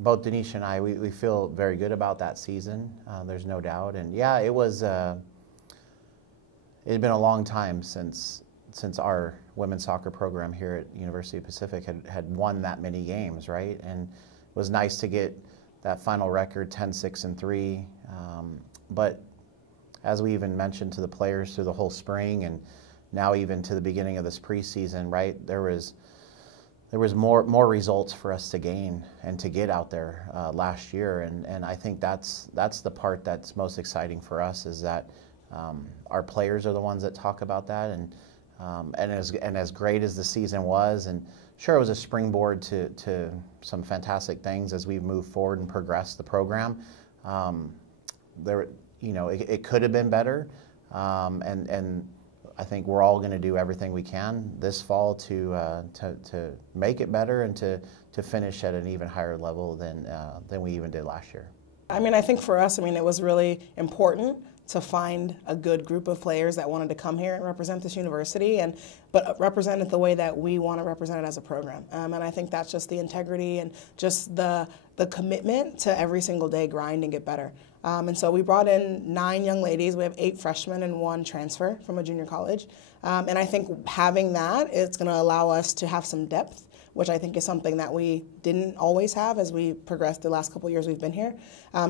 both Denise and I, we feel very good about that season. There's no doubt. And yeah, it was, it had been a long time since our women's soccer program here at University of Pacific had won that many games, right? And it was nice to get that final record, 10-6-3. But as we even mentioned to the players through the whole spring and now even to the beginning of this preseason, right, there was more results for us to gain and to get out there last year, and I think that's the part that's most exciting for us, is that our players are the ones that talk about that, and as great as the season was, and sure, it was a springboard to some fantastic things as we've moved forward and progressed the program. It could have been better, and I think we're all going to do everything we can this fall to make it better and to finish at an even higher level than we even did last year. I mean, I think for us, it was really important to find a good group of players that wanted to come here and represent this university, but represent it the way that we want to represent it as a program. And I think that's just the integrity and just the commitment to every single day grind and get better. And so we brought in 9 young ladies. We have 8 freshmen and 1 transfer from a junior college. And I think having that, it's going to allow us to have some depth, which I think is something that we didn't always have as we progressed the last couple of years we've been here.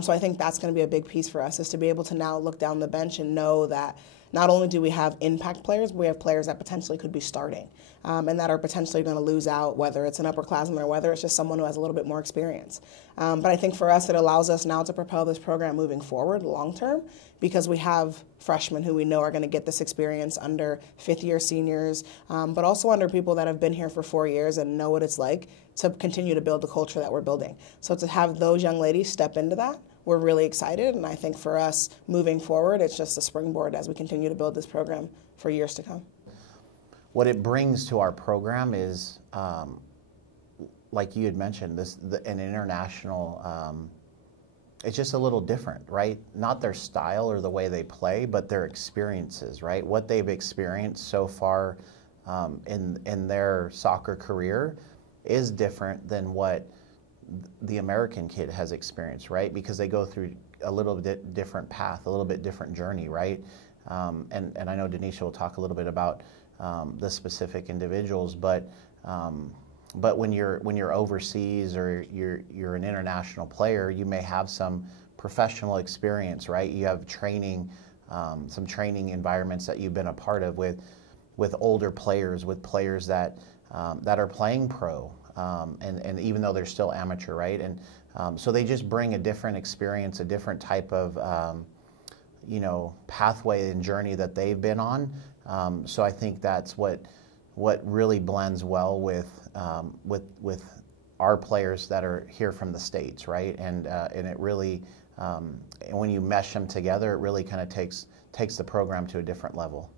So I think that's going to be a big piece for us, is to be able to now look down the bench and know that not only do we have impact players, but we have players that potentially could be starting and that are potentially going to lose out, whether it's an upperclassman or whether it's just someone who has a little bit more experience. But I think for us, it allows us now to propel this program moving forward long term, because we have freshmen who we know are going to get this experience under fifth-year seniors, but also under people that have been here for 4 years and know what it's like to continue to build the culture that we're building. So to have those young ladies step into that, we're really excited, and I think for us moving forward, it's just a springboard as we continue to build this program for years to come. What it brings to our program is, like you had mentioned, an international. It's just a little different, right? Not their style or the way they play, but their experiences, right? What they've experienced so far in their soccer career is different than what the American kid has experienced, right? Because they go through a little bit different path, a little bit different journey, right? And I know Denisha will talk a little bit about the specific individuals, but when you're overseas or you're an international player, you may have some professional experience, right? You have training, some training environments that you've been a part of with older players, with players that are playing pro. And even though they're still amateur, right? And so they just bring a different experience, a different type of, pathway and journey that they've been on. So I think that's what really blends well with our players that are here from the States, right? And it really, and when you mesh them together, it really kind of takes the program to a different level.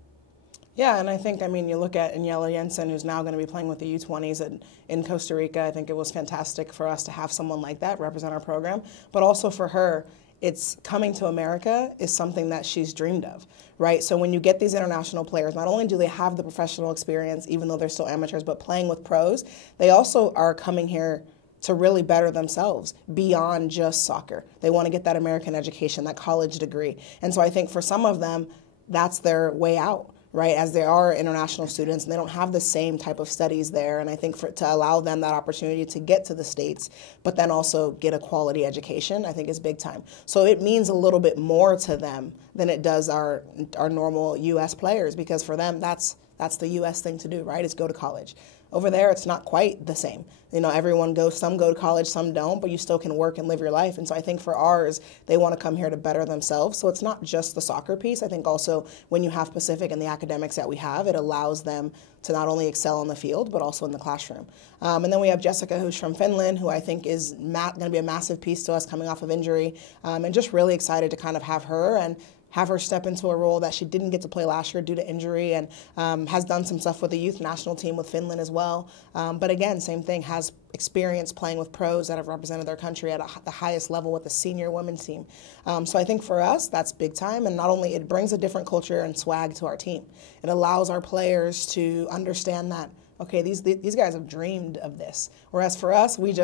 Yeah, and I think, you look at Aniela Jensen, who's now going to be playing with the U20s in Costa Rica. I think it was fantastic for us to have someone like that represent our program. But also for her, it's coming to America is something that she's dreamed of, right? So when you get these international players, not only do they have the professional experience, even though they're still amateurs, but playing with pros, they also are coming here to really better themselves beyond just soccer. They want to get that American education, that college degree. And so I think for some of them, that's their way out, right, as they are international students, and they don't have the same type of studies there. And I think to allow them that opportunity to get to the States, but then also get a quality education, I think is big time. So it means a little bit more to them than it does our normal U.S. players, because for them, that's the U.S. thing to do, right, is go to college. Over there, it's not quite the same. Some go to college, some don't, but you still can work and live your life. And so I think for ours, they want to come here to better themselves. So it's not just the soccer piece. I think also when you have Pacific and the academics that we have, it allows them to not only excel on the field, but also in the classroom. And then we have Jessica, who's from Finland, who I think is going to be a massive piece to us coming off of injury. And just really excited to kind of have her step into a role that she didn't get to play last year due to injury, and has done some stuff with the youth national team with Finland as well. But again, same thing, has experience playing with pros that have represented their country at the highest level with the senior women's team. So I think for us, that's big time. And not only it brings a different culture and swag to our team, it allows our players to understand that okay, these guys have dreamed of this. Whereas for us, we've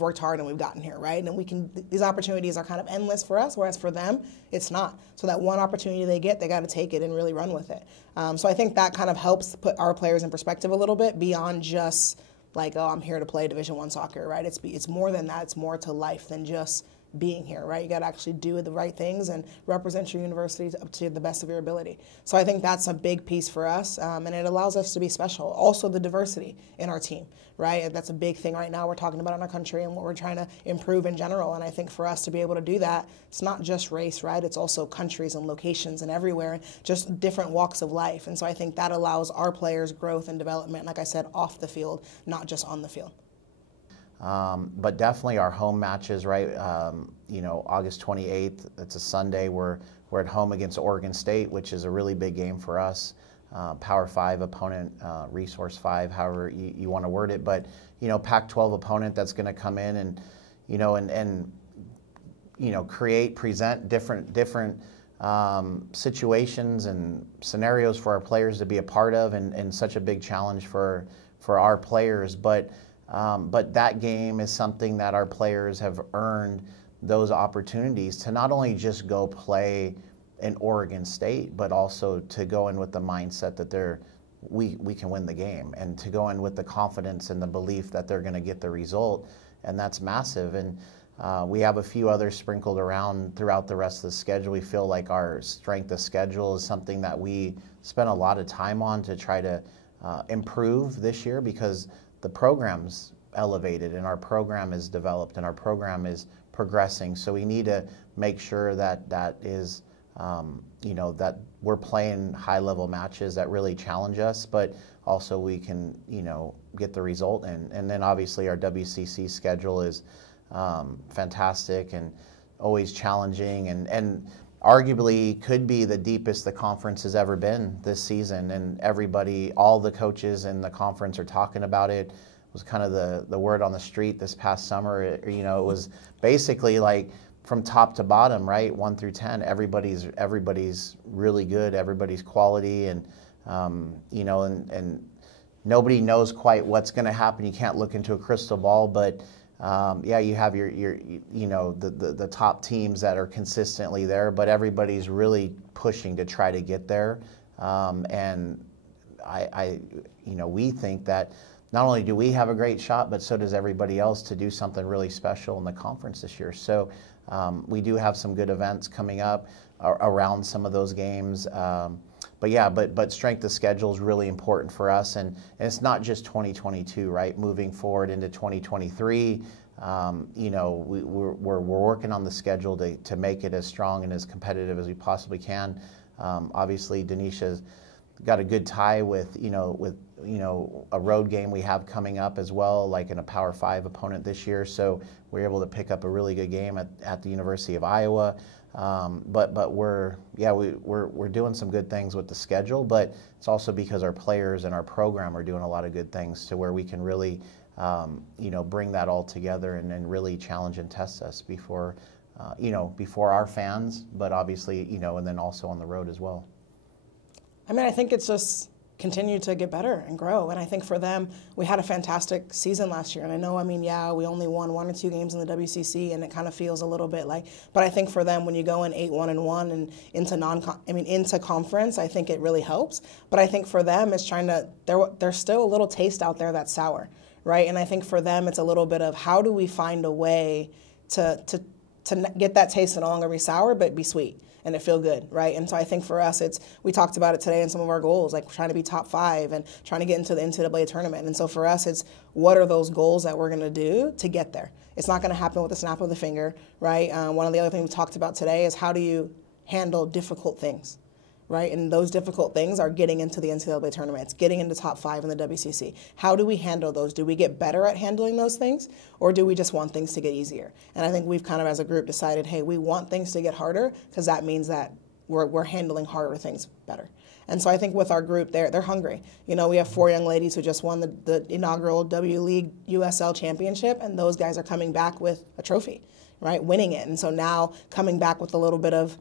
worked hard and we've gotten here, right? And these opportunities are kind of endless for us, whereas for them, it's not. So that one opportunity they get, they got to take it and really run with it. So I think that kind of helps put our players in perspective a little bit beyond just like, oh, I'm here to play Division I soccer, right? It's more than that. It's more to life than just being here, right? You got to actually do the right things and represent your university up to the best of your ability. So I think that's a big piece for us, and it allows us to be special. Also, the diversity in our team, right? That's a big thing right now we're talking about in our country and what we're trying to improve in general. And I think for us to be able to do that, it's not just race, right? It's also countries and locations and everywhere, just different walks of life. And so I think that allows our players growth and development, like I said, off the field, not just on the field. But definitely our home matches, right? August 28th, it's a Sunday. We're at home against Oregon State, which is a really big game for us. Power 5 opponent, Resource 5, however you want to word it. But, Pac-12 opponent that's going to come in and present different situations and scenarios for our players to be a part of, and such a big challenge for our players. But that game is something that our players have earned those opportunities to not only just go play in Oregon State, but also to go in with the mindset that we can win the game, and to go in with the confidence and the belief that they're going to get the result, and that's massive. And we have a few others sprinkled around throughout the rest of the schedule. We feel like our strength of schedule is something that we spent a lot of time on to try to improve this year, because the program's elevated and our program is developed and our program is progressing. So we need to make sure that is, that we're playing high-level matches that really challenge us, but also we can, get the result. And then obviously our WCC schedule is fantastic and always challenging, and arguably could be the deepest the conference has ever been this season. And all the coaches in the conference are talking about it. It was kind of the word on the street this past summer. It was basically like from top to bottom, right? 1 through 10, everybody's really good, everybody's quality, and and nobody knows quite what's going to happen. You can't look into a crystal ball, but you have your the top teams that are consistently there, but everybody's really pushing to try to get there. And we think that not only do we have a great shot, but so does everybody else to do something really special in the conference this year. So we do have some good events coming up around some of those games. But strength of schedule is really important for us, and it's not just 2022, right? Moving forward into 2023, we're working on the schedule to make it as strong and as competitive as we possibly can. Obviously, Denisha's got a good tie with a road game we have coming up as well, like in a Power 5 opponent this year. So we're able to pick up a really good game at the University of Iowa. But we're doing some good things with the schedule, but it's also because our players and our program are doing a lot of good things to where we can really bring that all together and really challenge and test us before our fans, but obviously and then also on the road as well. I think it's just continue to get better and grow. And I think for them, we had a fantastic season last year. And I know, we only won 1 or 2 games in the WCC, and it kind of feels a little bit like. But I think for them, when you go in 8-1-1 and into conference, I think it really helps. But I think for them, it's there's still a little taste out there that's sour, right? And I think for them, it's a little bit of how do we find a way to get that taste to no longer be sour, but be sweet and it feel good, right? And so I think for us, we talked about it today in some of our goals, like trying to be top 5 and trying to get into the NCAA tournament. And so for us, it's what are those goals that we're going to do to get there? It's not going to happen with a snap of the finger, right? One of the other things we talked about today is how do you handle difficult things, right? And those difficult things are getting into the NCAA tournament. It's getting into top 5 in the WCC. How do we handle those? Do we get better at handling those things, or do we just want things to get easier? And I think we've kind of, as a group, decided, hey, we want things to get harder because that means that we're handling harder things better. And so I think with our group, they're hungry. We have 4 young ladies who just won the inaugural W League USL championship, and those guys are coming back with a trophy, right? Winning it. And so now coming back with a little bit of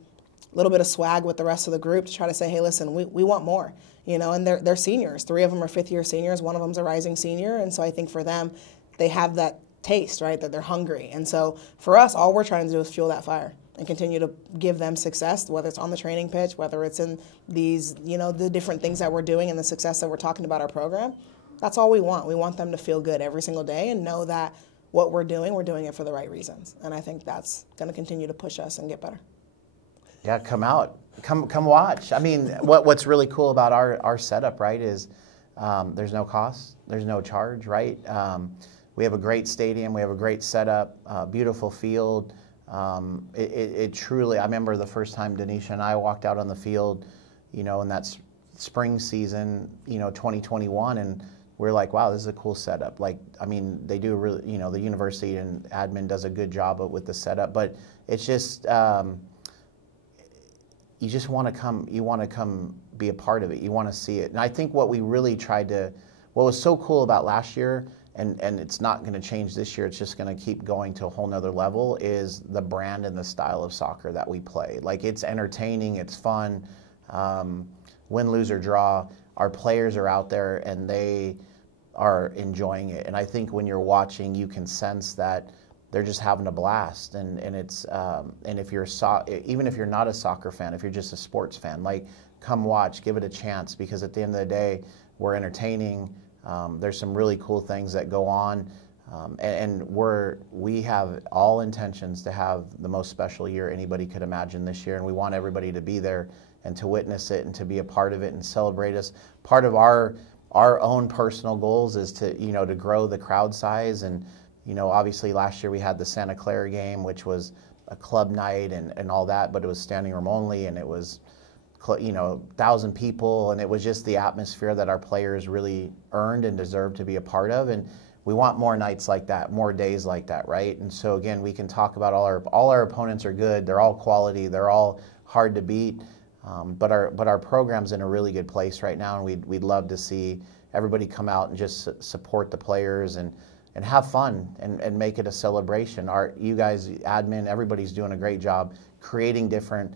little bit of swag with the rest of the group to try to say, hey, listen, we want more, you know, and they're seniors. 3 of them are fifth-year seniors. 1 of them's a rising senior. And so I think for them, they have that taste, right, that they're hungry. And so for us, all we're trying to do is fuel that fire and continue to give them success, whether it's on the training pitch, whether it's in these, you know, the different things that we're doing and the success that we're talking about our program. That's all we want. We want them to feel good every single day and know that what we're doing it for the right reasons. And I think that's going to continue to push us and get better. Yeah, come out, come watch. I mean, what's really cool about our setup, right, is there's no cost, there's no charge, right? We have a great stadium, we have a great setup, beautiful field. It truly, I remember the first time Denisha and I walked out on the field, you know, in that spring season, you know, 2021, and we're like, wow, this is a cool setup. Like, I mean, they do really, you know, the university and admin does a good job with the setup, but it's just, you just want to come, be a part of it. You want to see it. And I think what we really what was so cool about last year, and it's not going to change this year, it's just going to keep going to a whole nother level, is the brand and the style of soccer that we play. Like, it's entertaining, it's fun, win, lose, or draw. Our players are out there and they are enjoying it. And I think when you're watching, you can sense that they're just having a blast. And it's and if you're even if you're not a soccer fan, if you're just a sports fan, like, come watch, give it a chance, because at the end of the day, we're entertaining. There's some really cool things that go on, and we have all intentions to have the most special year anybody could imagine this year, and we want everybody to be there and to witness it and to be a part of it and celebrate us. Part of our own personal goals is to, you know, to grow the crowd size. And, you know, obviously last year we had the Santa Clara game, which was a club night and all that, but it was standing room only, and it was, you know, 1,000 people, and it was just the atmosphere that our players really earned and deserved to be a part of. And we want more nights like that, more days like that, right? And so again, we can talk about all our opponents are good, they're all quality, they're all hard to beat, but our program's in a really good place right now, and we'd love to see everybody come out and just support the players and have fun and make it a celebration. You guys, admin, everybody's doing a great job creating different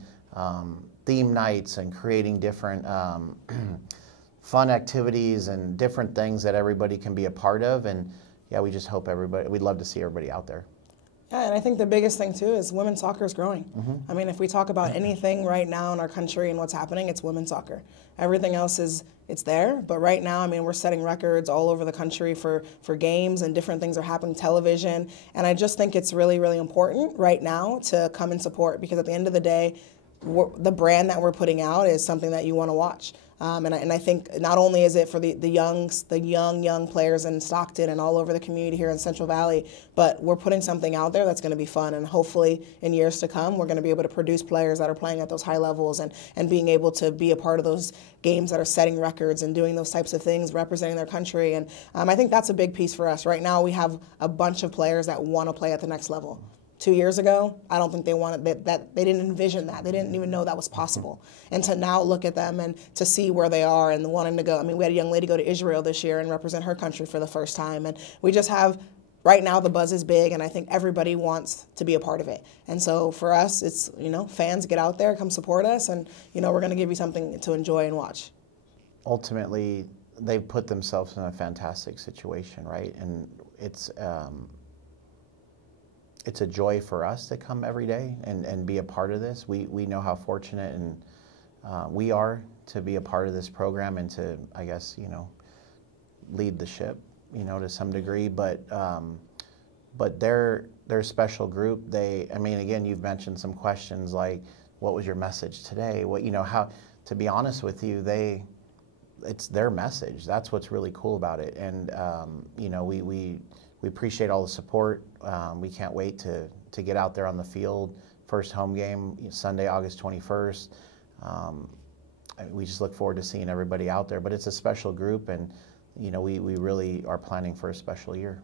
theme nights and creating different fun activities and different things that everybody can be a part of. And yeah, we just hope we'd love to see everybody out there. Yeah, and I think the biggest thing too is women's soccer is growing. Mm-hmm. I mean, if we talk about anything right now in our country and what's happening, it's women's soccer. Everything else it's there, but right now, I mean, we're setting records all over the country for games, and different things are happening, television, and I just think it's really, really important right now to come and support, because at the end of the day, the brand that we're putting out is something that you want to watch. And I think not only is it for the young players in Stockton and all over the community here in Central Valley, but we're putting something out there that's going to be fun. And hopefully in years to come, we're going to be able to produce players that are playing at those high levels and being able to be a part of those games that are setting records and doing those types of things, representing their country. And I think that's a big piece for us. Right now we have a bunch of players that want to play at the next level. 2 years ago, I don't think they wanted that. They didn't envision that. They didn't even know that was possible. And to now look at them and to see where they are and wanting to go. I mean, we had a young lady go to Israel this year and represent her country for the first time. And we just have, right now, the buzz is big, and I think everybody wants to be a part of it. And so for us, it's, you know, fans, get out there, come support us, and, you know, we're going to give you something to enjoy and watch. Ultimately, they've put themselves in a fantastic situation, right? And it's a joy for us to come every day and be a part of this. We know how fortunate and we are to be a part of this program and to, I guess, you know, lead the ship, you know, to some degree. But they're a special group. I mean, again, you've mentioned some questions like, what was your message today? What, you know, how, to be honest with you, it's their message. That's what's really cool about it. And, you know, we appreciate all the support. We can't wait to get out there on the field. First home game, Sunday, August 21st. We just look forward to seeing everybody out there. But it's a special group, and, you know, we really are planning for a special year.